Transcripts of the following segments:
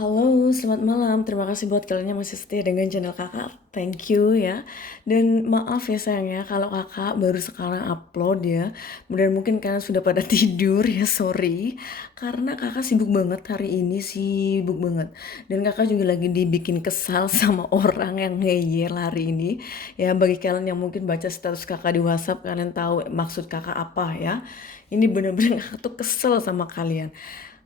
Halo, selamat malam. Terima kasih buat kalian yang masih setia dengan channel kakak. Thank you ya. Dan maaf ya sayang ya, kalau kakak baru sekarang upload ya. Dan mungkin kalian sudah pada tidur ya, sorry. Karena kakak sibuk banget hari ini, sibuk banget. Dan kakak juga lagi dibikin kesal sama orang yang ngeyel hari ini. Ya, bagi kalian yang mungkin baca status kakak di WhatsApp, kalian tahu maksud kakak apa ya. Ini bener-bener kakak tuh kesel sama kalian.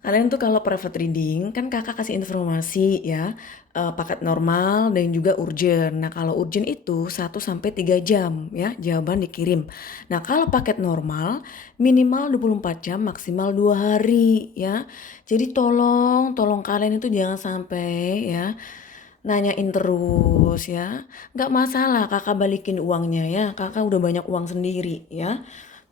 Kalian tuh kalau private reading kan kakak kasih informasi ya, paket normal dan juga urgent. Nah kalau urgent itu 1 sampai 3 jam ya jawaban dikirim. Nah kalau paket normal minimal 24 jam maksimal 2 hari ya. Jadi tolong kalian itu jangan sampai ya nanyain terus ya. Nggak masalah kakak balikin uangnya ya, kakak udah banyak uang sendiri ya.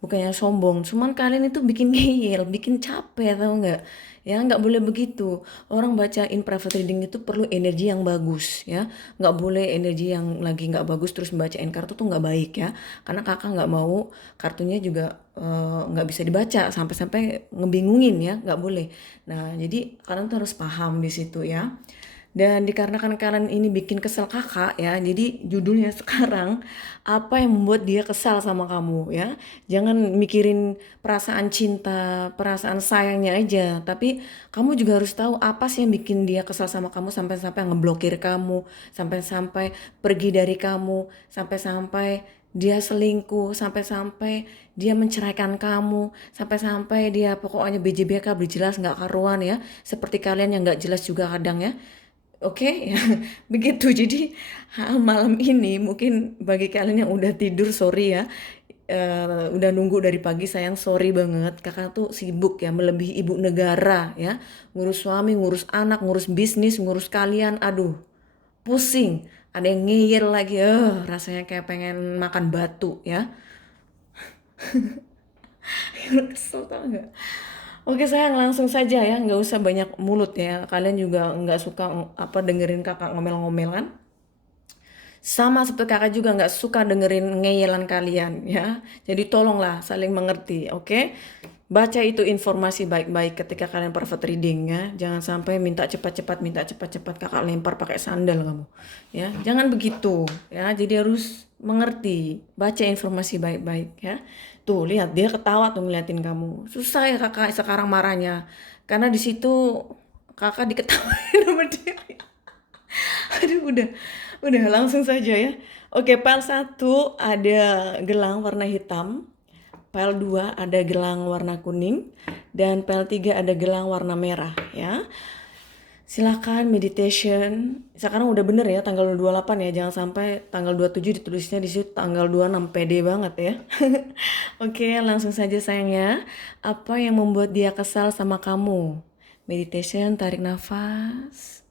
Bukannya sombong, cuman kalian itu bikin ngeyel, bikin capek tau nggak? Ya nggak boleh begitu. Orang bacain private reading itu perlu energi yang bagus ya. Nggak boleh energi yang lagi nggak bagus terus bacain kartu tuh nggak baik ya. Karena kakak nggak mau kartunya juga nggak bisa dibaca sampai-sampai ngebingungin ya, nggak boleh. Nah jadi kalian tuh harus paham di situ ya. Dan dikarenakan kalian ini bikin kesel kakak ya, jadi judulnya sekarang apa yang membuat dia kesal sama kamu ya. Jangan mikirin perasaan cinta, perasaan sayangnya aja, tapi kamu juga harus tahu apa sih yang bikin dia kesal sama kamu sampai-sampai ngeblokir kamu, sampai-sampai pergi dari kamu, sampai-sampai dia selingkuh, sampai-sampai dia menceraikan kamu, sampai-sampai dia pokoknya BJBK beli jelas nggak karuan ya, seperti kalian yang nggak jelas juga kadang ya. Oke, ya begitu. Jadi malam ini mungkin bagi kalian yang udah tidur, sorry ya. Udah nunggu dari pagi sayang, sorry banget. Kakak tuh sibuk ya, melebihi ibu negara ya. Ngurus suami, ngurus anak, ngurus bisnis, ngurus kalian. Aduh, pusing. Ada yang ngeyel lagi, rasanya kayak pengen makan batu ya. Kesel tau nggak? Oke sayang, langsung saja ya, nggak usah banyak mulut ya. Kalian juga nggak suka apa dengerin kakak ngomel-ngomel kan? Sama seperti kakak juga nggak suka dengerin ngeyelan kalian ya. Jadi tolonglah saling mengerti, oke? Baca itu informasi baik-baik ketika kalian private reading ya. Jangan sampai minta cepat-cepat kakak lempar pakai sandal kamu. Ya, jangan begitu ya. Jadi harus mengerti, baca informasi baik-baik ya. Tuh, lihat dia ketawa tuh ngeliatin kamu. Susah ya kakak sekarang marahnya. Karena di situ kakak diketawain sama dia. Aduh, udah langsung saja ya. Oke, file 1 ada gelang warna hitam, file 2 ada gelang warna kuning, dan file 3 ada gelang warna merah ya. Silakan meditation. Sekarang udah bener ya tanggal 28 ya, jangan sampai tanggal 27 ditulisnya di situ tanggal 26, pede banget ya. Oke, langsung saja sayang ya. Apa yang membuat dia kesal sama kamu? Meditation, tarik nafas.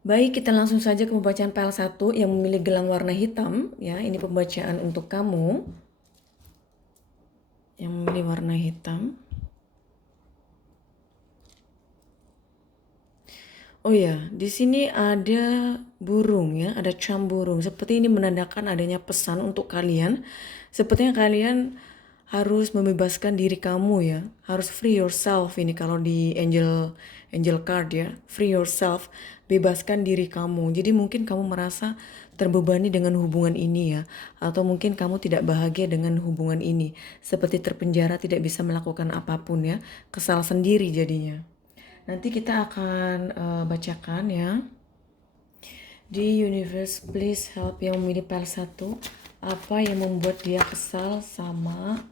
Baik, kita langsung saja ke pembacaan file 1 yang memilih gelang warna hitam. Ya, ini pembacaan untuk kamu yang memilih warna hitam. Oh ya, di sini ada burung ya, ada cam burung. Seperti ini menandakan adanya pesan untuk kalian. Sepertinya kalian harus membebaskan diri kamu ya. Harus free yourself ini kalau di angel card ya. Free yourself, bebaskan diri kamu. Jadi mungkin kamu merasa terbebani dengan hubungan ini ya, atau mungkin kamu tidak bahagia dengan hubungan ini. Seperti terpenjara tidak bisa melakukan apapun ya. Kesal sendiri jadinya. Nanti kita akan bacakan ya. Di universe please help yang memilih file 1. Apa yang membuat dia kesal sama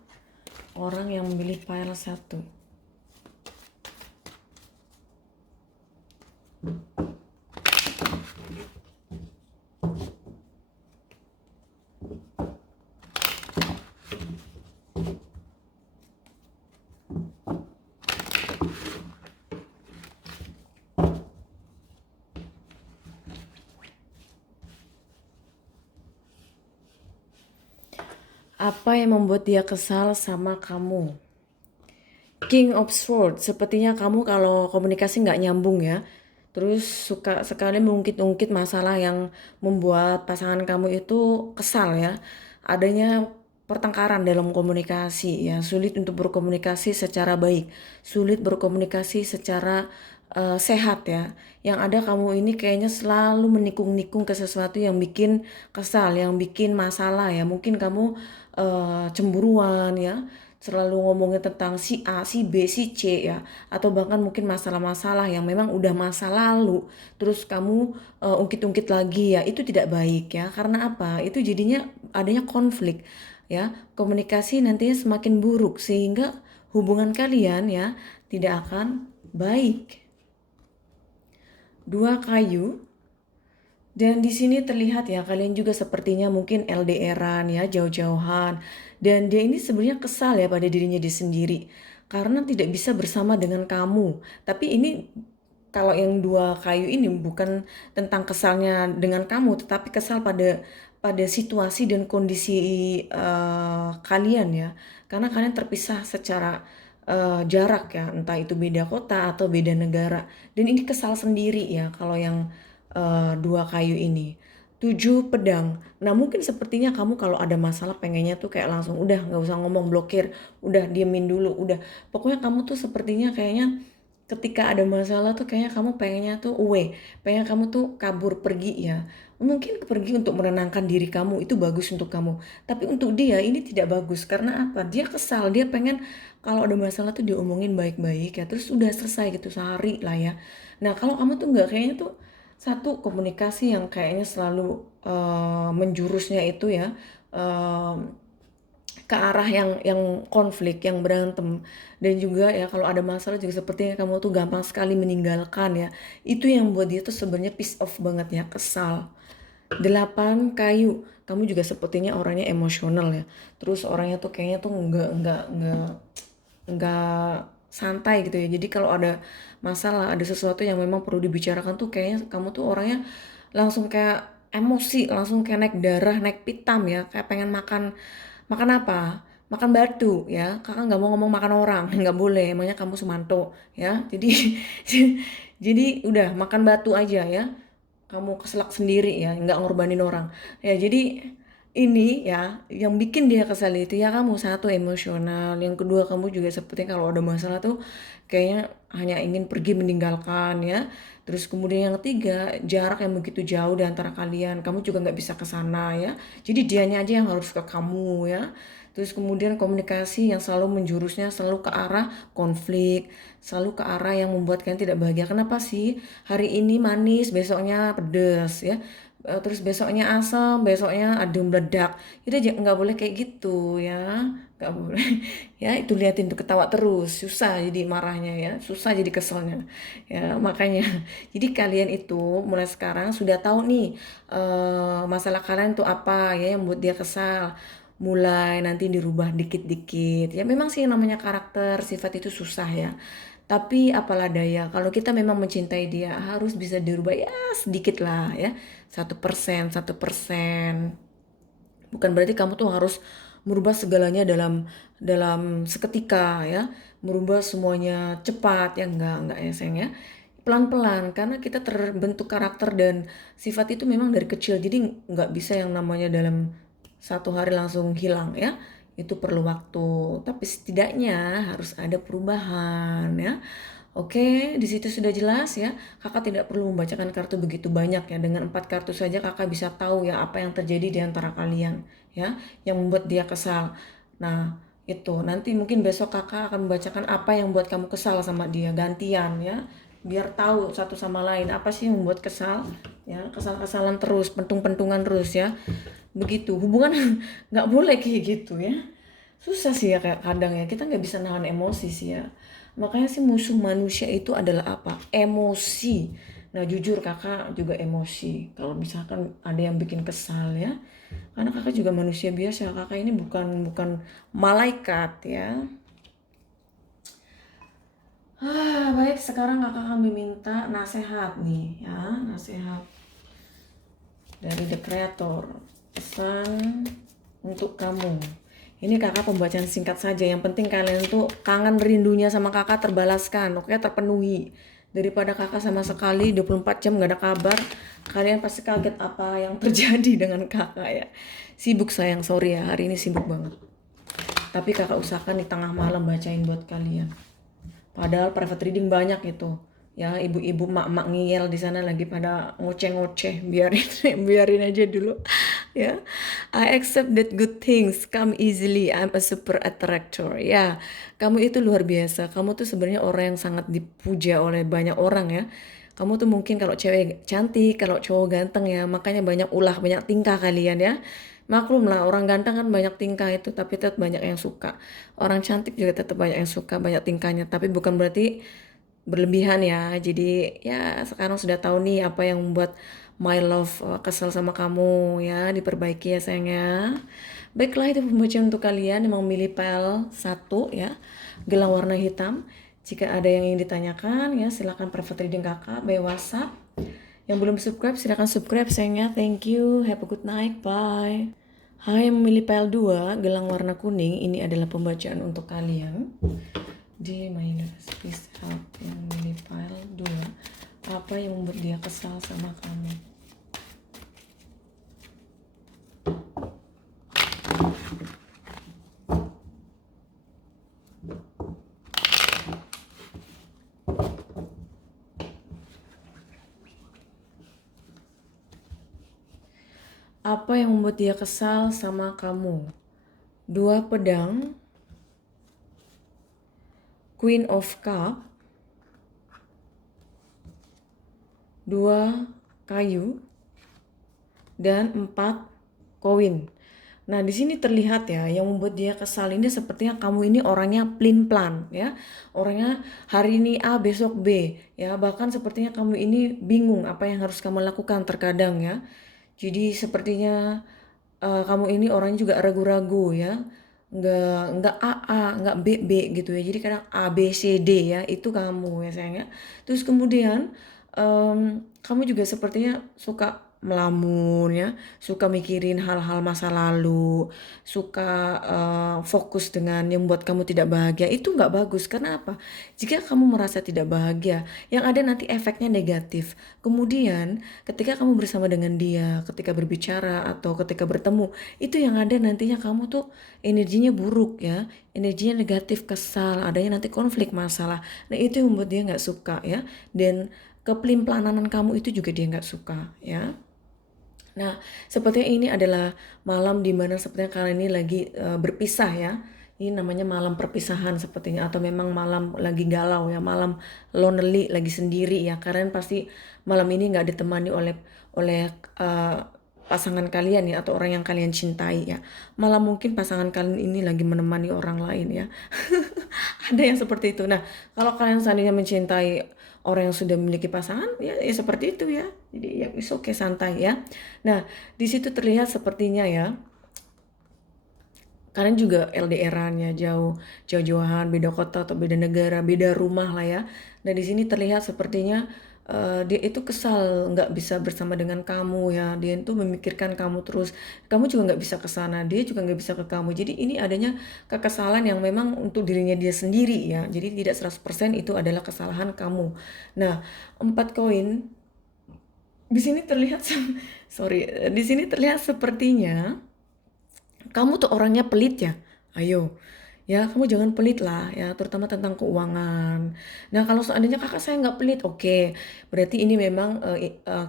orang yang memilih file 1? Apa yang membuat dia kesal sama kamu? King of Swords, sepertinya kamu kalau komunikasi nggak nyambung ya. terus suka sekali mengungkit-ungkit masalah yang membuat pasangan kamu itu kesal ya. Adanya pertengkaran dalam komunikasi ya, sulit untuk berkomunikasi secara baik, sulit berkomunikasi secara sehat ya. Yang ada kamu ini kayaknya selalu menikung-nikung ke sesuatu yang bikin kesal, yang bikin masalah ya. Mungkin kamu cemburuan ya, selalu ngomongin tentang si A, si B, si C ya, atau bahkan mungkin masalah-masalah yang memang udah masa lalu, terus kamu ungkit-ungkit lagi ya, itu tidak baik ya. Karena apa? Itu jadinya adanya konflik ya, komunikasi nantinya semakin buruk sehingga hubungan kalian ya tidak akan baik. Dua kayu. Dan di sini terlihat ya, kalian juga sepertinya mungkin LDRan ya, jauh-jauhan. Dan dia ini sebenarnya kesal ya pada dirinya dia sendiri. Karena tidak bisa bersama dengan kamu. Tapi ini kalau yang dua kayu ini bukan tentang kesalnya dengan kamu, tetapi kesal pada situasi dan kondisi kalian ya. Karena kalian terpisah secara jarak ya, entah itu beda kota atau beda negara. Dan ini kesal sendiri ya kalau yang dua kayu ini. Tujuh pedang. Nah mungkin sepertinya kamu kalau ada masalah pengennya tuh kayak langsung udah nggak usah ngomong, blokir, udah diemin dulu, udah. Pokoknya kamu tuh sepertinya kayaknya ketika ada masalah tuh kayaknya kamu pengennya tuh away, pengen kamu tuh kabur pergi ya. Mungkin pergi untuk menenangkan diri kamu itu bagus untuk kamu. Tapi untuk dia ini tidak bagus karena apa? Dia kesal, dia pengen kalau ada masalah tuh diomongin baik-baik ya. Terus udah selesai gitu sehari lah ya. Nah kalau kamu tuh nggak, kayaknya tuh satu komunikasi yang kayaknya selalu menjurusnya itu ya eh, ke arah yang konflik, yang berantem. Dan juga ya kalau ada masalah juga sepertinya kamu tuh gampang sekali meninggalkan ya. Itu yang buat dia tuh sebenarnya piece off banget ya, kesal. Delapan kayu. Kamu juga sepertinya orangnya emosional ya. Terus orangnya tuh kayaknya tuh nggak santai gitu ya. Jadi kalau ada masalah, ada sesuatu yang memang perlu dibicarakan tuh kayaknya kamu tuh orangnya langsung kayak emosi, langsung kayak naik darah, naik pitam ya, kayak pengen makan makan apa? Makan batu ya. Kakak nggak mau ngomong makan orang, nggak boleh. Emangnya kamu Sumanto ya. Jadi jadi udah makan batu aja ya. Kamu keselak sendiri ya, nggak ngorbanin orang. Ya jadi ini ya yang bikin dia kesal itu ya kamu satu emosional, yang kedua kamu juga seperti kalau ada masalah tuh kayaknya hanya ingin pergi meninggalkan ya. Terus kemudian yang ketiga, jarak yang begitu jauh di antara kalian, kamu juga nggak bisa ke sana ya. Jadi dianya aja yang harus ke kamu ya. Terus kemudian komunikasi yang selalu menjurusnya selalu ke arah konflik, selalu ke arah yang membuat kalian tidak bahagia. Kenapa sih? Hari ini manis, besoknya pedes ya. Terus besoknya asam, besoknya adem meledak. Itu aja nggak boleh kayak gitu ya. Nggak boleh. Ya itu liatin tuh ketawa terus, susah jadi marahnya ya, susah jadi keselnya. Ya makanya. Jadi kalian itu mulai sekarang sudah tahu nih masalah kalian tuh apa ya yang buat dia kesal, mulai nanti dirubah dikit-dikit ya. Memang sih yang namanya karakter sifat itu susah ya, tapi apalah daya, kalau kita memang mencintai dia harus bisa dirubah ya sedikit lah ya, 1%, 1%. Bukan berarti kamu tuh harus merubah segalanya dalam dalam seketika ya, merubah semuanya cepat ya, enggak ya sayang ya, pelan-pelan. Karena kita terbentuk karakter dan sifat itu memang dari kecil, jadi nggak bisa yang namanya dalam satu hari langsung hilang ya, itu perlu waktu, tapi setidaknya harus ada perubahan ya. Oke, di situ sudah jelas ya. Kakak tidak perlu membacakan kartu begitu banyak ya. Dengan 4 kartu saja kakak bisa tahu ya apa yang terjadi di antara kalian ya, yang membuat dia kesal. Nah, itu nanti mungkin besok kakak akan membacakan apa yang membuat kamu kesal sama dia, gantian ya. Biar tahu satu sama lain apa sih yang membuat kesal ya, kesal-kesalan terus, pentung-pentungan terus ya. Begitu hubungan nggak boleh kayak gitu ya. Susah sih ya kayak kadang ya, kita nggak bisa nahan emosi sih ya. Makanya sih musuh manusia itu adalah apa? Emosi. Nah jujur kakak juga emosi kalau misalkan ada yang bikin kesal ya. Karena kakak juga manusia biasa, kakak ini bukan bukan malaikat ya. Baik, sekarang kakak akan meminta nasihat nih ya, nasihat dari The Creator. Pesan untuk kamu. Ini kakak pembacaan singkat saja. Yang penting kalian tuh kangen rindunya sama kakak terbalaskan, oke, terpenuhi. Daripada kakak sama sekali 24 jam gak ada kabar, kalian pasti kaget apa yang terjadi dengan kakak ya. Sibuk sayang, sorry ya, hari ini sibuk banget. Tapi kakak usahakan di tengah malam bacain buat kalian. Padahal private reading banyak itu. Ya, ibu-ibu mak-mak ngiyel di sana lagi pada ngoceh-ngoceh, biarin biarin aja dulu. Ya. I accept that good things come easily. I'm a super attractor. Ya, kamu itu luar biasa. Kamu tuh sebenarnya orang yang sangat dipuja oleh banyak orang ya. Kamu tuh mungkin kalau cewek cantik, kalau cowok ganteng ya, makanya banyak ulah, banyak tingkah kalian ya. Maklum lah, orang ganteng kan banyak tingkah itu, tapi tetap banyak yang suka. Orang cantik juga tetap banyak yang suka, banyak tingkahnya. Tapi bukan berarti berlebihan ya. Jadi ya sekarang sudah tahu nih apa yang membuat my love kesel sama kamu ya. Diperbaiki ya sayangnya. Baiklah, itu pembacaan untuk kalian yang memilih PL 1 ya. Gelang warna hitam. Jika ada yang ingin ditanyakan ya silakan private reading kakak by WhatsApp. Yang belum subscribe silakan subscribe sayangnya. Thank you. Have a good night. Bye. Hai yang memilih PL 2 gelang warna kuning. Ini adalah pembacaan untuk kalian. Di minus please help yang memilih file 2. Apa yang membuat dia kesal sama kamu? Apa yang membuat dia kesal sama kamu? 2 pedang, Queen of Cup, 2 kayu, dan 4 koin. Nah, di sini terlihat ya, yang membuat dia kesal ini sepertinya kamu ini orangnya plin-plan ya. Orangnya hari ini A, besok B ya. Bahkan sepertinya kamu ini bingung apa yang harus kamu lakukan terkadang ya. Jadi sepertinya kamu ini orangnya juga ragu-ragu ya. Nggak A, nggak B gitu ya. Jadi kadang A, B, C, D ya. Itu kamu ya sayang ya. Terus kemudian kamu juga sepertinya suka melamun ya, suka mikirin hal-hal masa lalu, suka fokus dengan yang membuat kamu tidak bahagia. Itu nggak bagus. Karena apa? Jika kamu merasa tidak bahagia, yang ada nanti efeknya negatif. Kemudian ketika kamu bersama dengan dia, ketika berbicara atau ketika bertemu, itu yang ada nantinya kamu tuh energinya buruk ya, energinya negatif, kesal, adanya nanti konflik masalah. Nah itu yang membuat dia nggak suka ya, dan keplimplananan kamu itu juga dia nggak suka ya. Nah, sepertinya ini adalah malam di mana sepertinya kalian ini lagi berpisah ya. Ini namanya malam perpisahan sepertinya, atau memang malam lagi galau ya, malam lonely, lagi sendiri ya. Kalian pasti malam ini nggak ditemani oleh pasangan kalian ya, atau orang yang kalian cintai ya. Malah mungkin pasangan kalian ini lagi menemani orang lain ya. Ada yang seperti itu. Nah, kalau kalian seandainya mencintai orang yang sudah memiliki pasangan ya seperti itu ya. Jadi ya it's okay, santai ya. Nah, di situ terlihat sepertinya ya kalian juga LDR-an ya, jauh-jauhan, beda kota atau beda negara, beda rumah lah ya. Nah, di sini terlihat sepertinya dia itu kesal nggak bisa bersama dengan kamu ya. Dia itu memikirkan kamu terus. Kamu juga nggak bisa ke sana, dia juga nggak bisa ke kamu. Jadi ini adanya kekesalan yang memang untuk dirinya dia sendiri ya. Jadi tidak 100% itu adalah kesalahan kamu. Nah, 4 koin di sini terlihat sorry, di sini terlihat sepertinya kamu tuh orangnya pelit ya. Ayo, ya kamu jangan pelit lah ya, terutama tentang keuangan. Nah kalau seandainya kakak saya nggak pelit, oke. Berarti ini memang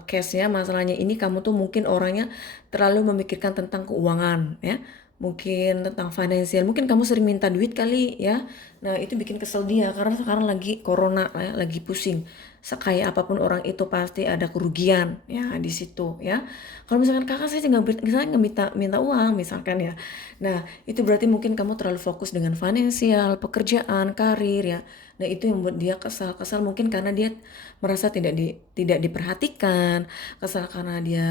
case-nya, masalahnya ini kamu tuh mungkin orangnya terlalu memikirkan tentang keuangan ya. Mungkin tentang finansial, mungkin kamu sering minta duit kali ya. Nah itu bikin kesel dia karena sekarang lagi corona ya, lagi pusing. Sekaya apapun orang itu pasti ada kerugian ya di situ ya. Kalau misalkan kakak saya nggak minta uang misalkan ya. Nah itu berarti mungkin kamu terlalu fokus dengan finansial, pekerjaan, karir ya. Nah itu yang membuat dia kesal mungkin karena dia merasa tidak diperhatikan, kesal karena dia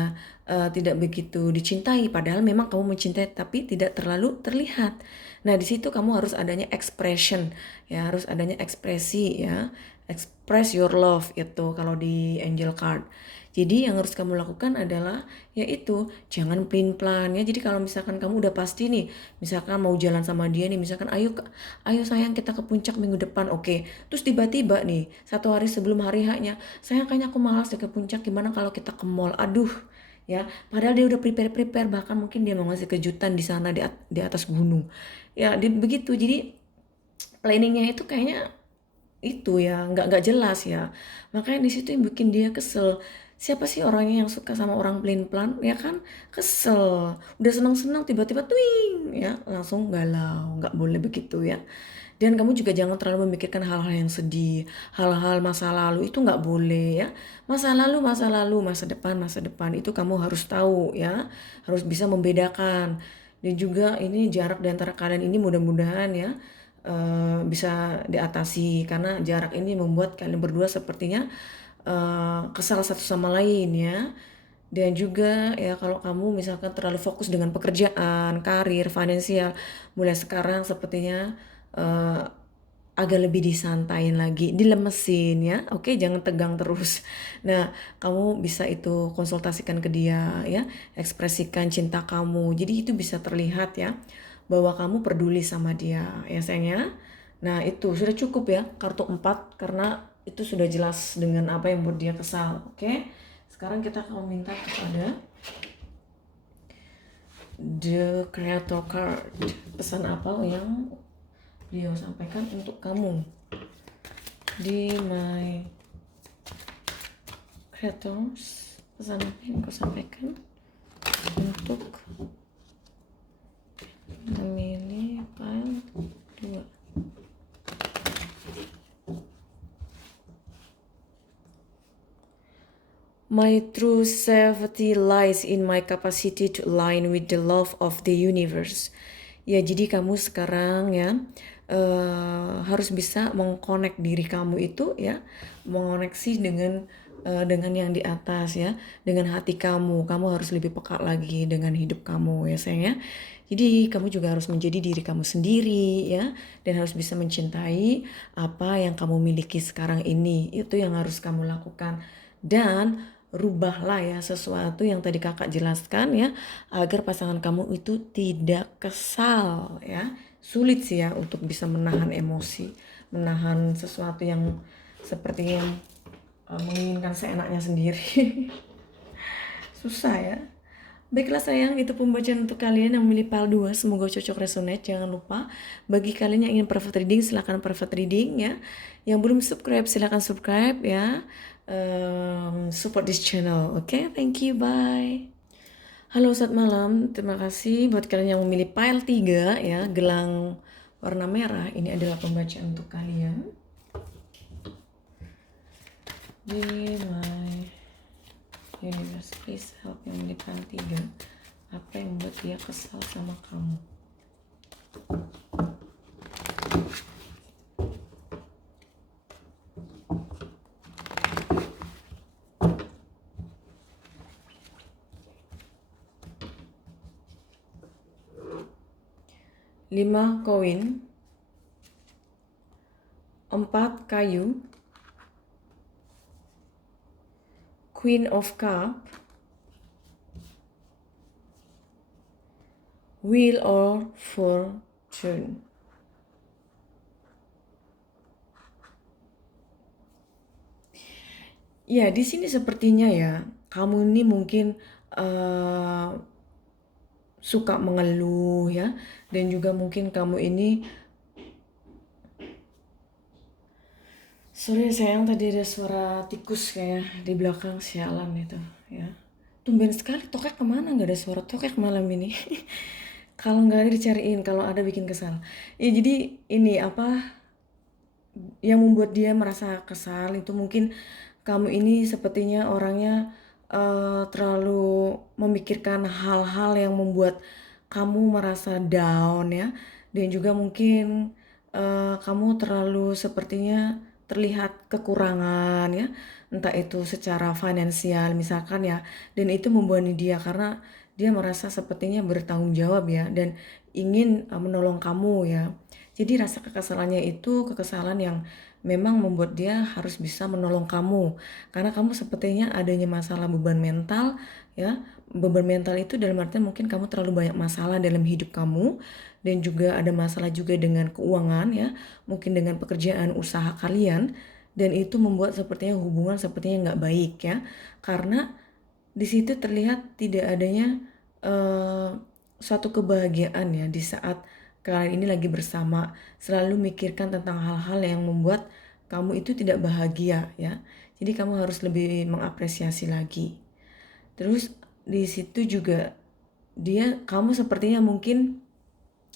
tidak begitu dicintai. Padahal memang kamu mencintai tapi tidak terlalu terlihat. Nah di situ kamu harus adanya expression ya, harus adanya ekspresi ya. Express your love itu kalau di angel card. Jadi yang harus kamu lakukan adalah yaitu jangan pelin-pelan ya. Jadi kalau misalkan kamu udah pasti nih, misalkan mau jalan sama dia nih, misalkan ayo sayang kita ke puncak minggu depan, oke. Terus tiba-tiba nih 1 hari sebelum hari haknya, sayang kayaknya aku malas deh ke puncak, gimana kalau kita ke mall? Aduh, ya padahal dia udah prepare bahkan mungkin dia mau ngasih kejutan di sana di atas gunung ya begitu. Jadi planningnya itu kayaknya itu ya nggak jelas ya, makanya di situ yang bikin dia kesel. Siapa sih orangnya yang suka sama orang pelin-pelan ya kan, kesel. Udah senang-senang tiba-tiba twing ya langsung galau. Nggak boleh begitu ya. Dan kamu juga jangan terlalu memikirkan hal-hal yang sedih, hal-hal masa lalu itu nggak boleh ya. Masa lalu, masa depan itu kamu harus tahu ya, harus bisa membedakan. Dan juga ini jarak di antara kalian ini mudah-mudahan ya bisa diatasi, karena jarak ini membuat kalian berdua sepertinya kesal satu sama lain ya. Dan juga ya kalau kamu misalkan terlalu fokus dengan pekerjaan, karir, finansial, mulai sekarang sepertinya eh, agak lebih disantain lagi, dilemesin ya. Oke, jangan tegang terus. Nah, kamu bisa itu konsultasikan ke dia ya, ekspresikan cinta kamu. Jadi itu bisa terlihat ya bahwa kamu peduli sama dia ya sayangnya. Nah, itu sudah cukup ya kartu 4 karena itu sudah jelas dengan apa yang membuat dia kesal. Oke. Sekarang kita akan minta kepada The Creator Card. Pesan apa yang beliau sampaikan untuk kamu di My Creators? Pesan apa yang kau sampaikan untuk memilih file 2? My true safety lies in my capacity to align with the love of the universe. Ya, jadi kamu sekarang ya harus bisa mengkonek diri kamu itu ya, mengoneksi dengan yang di atas ya, dengan hati kamu. Kamu harus lebih peka lagi dengan hidup kamu ya sayang ya. Jadi kamu juga harus menjadi diri kamu sendiri ya, dan harus bisa mencintai apa yang kamu miliki sekarang ini. Itu yang harus kamu lakukan. Dan rubahlah ya sesuatu yang tadi kakak jelaskan ya, agar pasangan kamu itu tidak kesal ya. Sulit sih ya untuk bisa menahan emosi, menahan sesuatu yang seperti yang menginginkan seenaknya sendiri. Susah ya. Baiklah sayang, itu pembacaan untuk kalian yang memilih PAL 2. Semoga cocok resonate. Jangan lupa, bagi kalian yang ingin private reading, silahkan private reading ya. Yang belum subscribe, silahkan subscribe ya. Support this channel. Oke, thank you, bye. Halo, selamat malam. Terima kasih buat kalian yang memilih pile 3 ya, gelang warna merah. Ini adalah pembacaan untuk kalian. Di My Universe, please help yang memilih pile 3. Apa yang membuat dia kesal sama kamu? Lima koin, 4 kayu, Queen of Cup, Wheel or Fortune. Ya, di sini sepertinya ya, kamu ini mungkin suka mengeluh ya, dan juga mungkin kamu ini, sorry sayang, tadi ada suara tikus kayak di belakang, sialan itu ya. Tumben sekali, tokek kemana, nggak ada suara tokek malam ini. Kalau nggak ada dicariin, kalau ada bikin kesal. Ya jadi ini apa yang membuat dia merasa kesal itu mungkin kamu ini sepertinya orangnya terlalu memikirkan hal-hal yang membuat kamu merasa down ya, dan juga mungkin kamu terlalu sepertinya terlihat kekurangan ya, entah itu secara finansial misalkan ya, dan itu membebani dia karena dia merasa sepertinya bertanggung jawab ya, dan ingin menolong kamu ya. Jadi rasa kekesalannya itu kekesalan yang memang membuat dia harus bisa menolong kamu. Karena kamu sepertinya adanya masalah beban mental, ya. Beban mental itu dalam artian mungkin kamu terlalu banyak masalah dalam hidup kamu, dan juga ada masalah juga dengan keuangan, ya. Mungkin dengan pekerjaan usaha kalian, dan itu membuat sepertinya hubungan sepertinya nggak baik, ya. Karena di situ terlihat tidak adanya eh, suatu kebahagiaan, ya, di saat kalian ini lagi bersama. Selalu mikirkan tentang hal-hal yang membuat kamu itu tidak bahagia, ya. Jadi kamu harus lebih mengapresiasi lagi. Terus di situ juga kamu sepertinya mungkin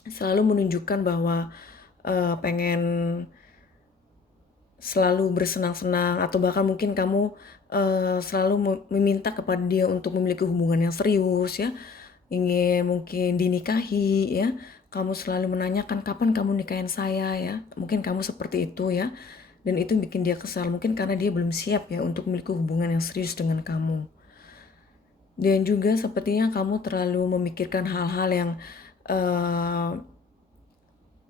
selalu menunjukkan bahwa pengen selalu bersenang-senang, atau bahkan mungkin kamu selalu meminta kepada dia untuk memiliki hubungan yang serius, ya, ingin mungkin dinikahi, ya. Kamu selalu menanyakan kapan kamu nikahin saya, ya, mungkin kamu seperti itu, ya. Dan itu bikin dia kesal, mungkin karena dia belum siap, ya, untuk memiliki hubungan yang serius dengan kamu. Dan juga sepertinya kamu terlalu memikirkan hal-hal yang uh,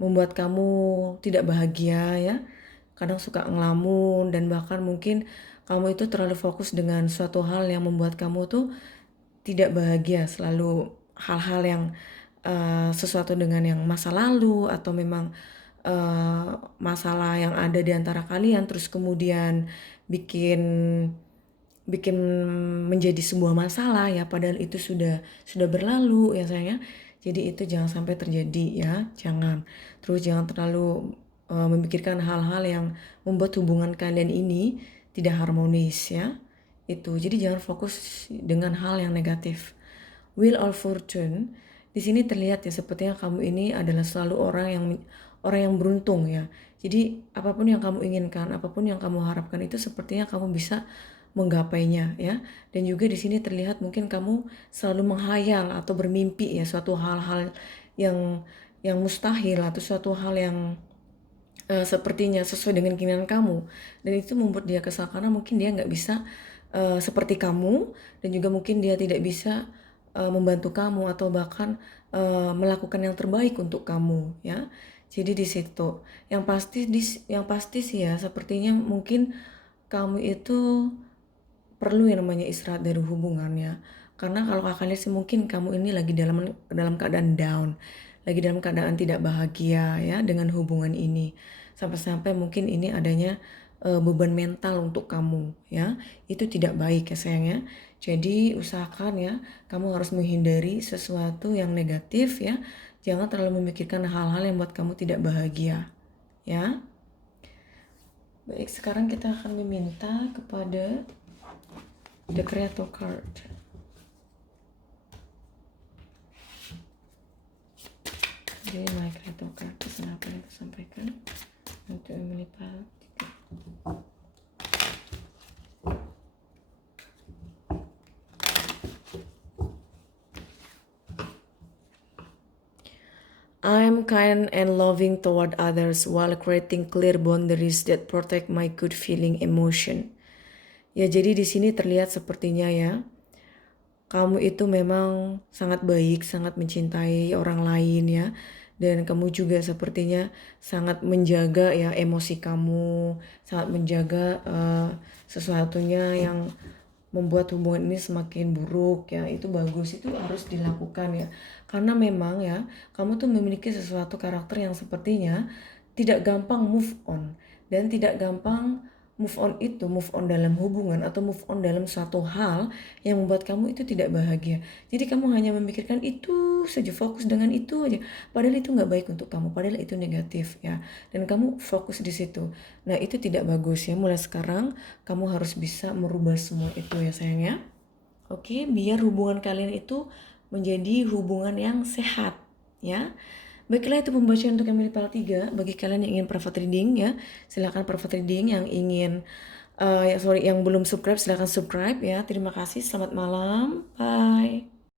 membuat kamu tidak bahagia, ya. Kadang suka ngelamun, dan bahkan mungkin kamu itu terlalu fokus dengan suatu hal yang membuat kamu tuh tidak bahagia. Selalu hal-hal yang sesuatu dengan yang masa lalu, atau memang masalah yang ada di antara kalian, terus kemudian bikin bikin menjadi sebuah masalah, ya, padahal itu sudah berlalu, ya sayangnya. Jadi itu jangan sampai terjadi, ya, jangan. Terus jangan terlalu memikirkan hal-hal yang membuat hubungan kalian ini tidak harmonis, ya. Itu. Jadi jangan fokus dengan hal yang negatif. Wheel of Fortune di sini terlihat, ya, sepertinya kamu ini adalah selalu orang yang beruntung, ya. Jadi apapun yang kamu inginkan, apapun yang kamu harapkan, itu sepertinya kamu bisa menggapainya, ya. Dan juga di sini terlihat mungkin kamu selalu menghayal atau bermimpi, ya, suatu hal-hal yang mustahil, atau suatu hal yang sepertinya sesuai dengan keinginan kamu. Dan itu membuat dia kesal karena mungkin dia nggak bisa seperti kamu, dan juga mungkin dia tidak bisa membantu kamu, atau bahkan melakukan yang terbaik untuk kamu, ya. Jadi di situ yang pasti sih, ya, sepertinya mungkin kamu itu perlu yang namanya istirahat dari hubungannya. Karena kalau kakak lihat sih mungkin kamu ini lagi dalam dalam keadaan down, lagi dalam keadaan tidak bahagia, ya, dengan hubungan ini. Sampai-sampai mungkin ini adanya beban mental untuk kamu, ya. Itu tidak baik, ya, sayang, ya. Jadi usahakan, ya, kamu harus menghindari sesuatu yang negatif, ya. Jangan terlalu memikirkan hal-hal yang buat kamu tidak bahagia, ya. Baik, sekarang kita akan meminta kepada the creator card. Jadi my creator card pesan apa yang aku sampaikan untuk Emily Pal 3. I'm kind and loving toward others while creating clear boundaries that protect my good feeling emotion. Ya, jadi di sini terlihat sepertinya, ya, kamu itu memang sangat baik, sangat mencintai orang lain, ya. Dan kamu juga sepertinya sangat menjaga, ya, emosi kamu, sangat menjaga sesuatunya yang membuat hubungan ini semakin buruk, ya. Itu bagus, itu harus dilakukan, ya. Karena memang, ya, kamu tuh memiliki sesuatu karakter yang sepertinya tidak gampang move on, dan tidak gampang move on dalam hubungan, atau move on dalam suatu hal yang membuat kamu itu tidak bahagia. Jadi kamu hanya memikirkan itu saja, fokus dengan itu aja, padahal itu nggak baik untuk kamu, padahal itu negatif, ya. Dan kamu fokus di situ. Nah, itu tidak bagus, ya. Mulai sekarang kamu harus bisa merubah semua itu, ya, sayang, ya. Oke, biar hubungan kalian itu menjadi hubungan yang sehat, ya. Baiklah, itu pembacaan untuk Emily Pal 3. Bagi kalian yang ingin private reading, ya, silakan private reading. Yang ingin yang belum subscribe, silakan subscribe, ya. Terima kasih, selamat malam, bye.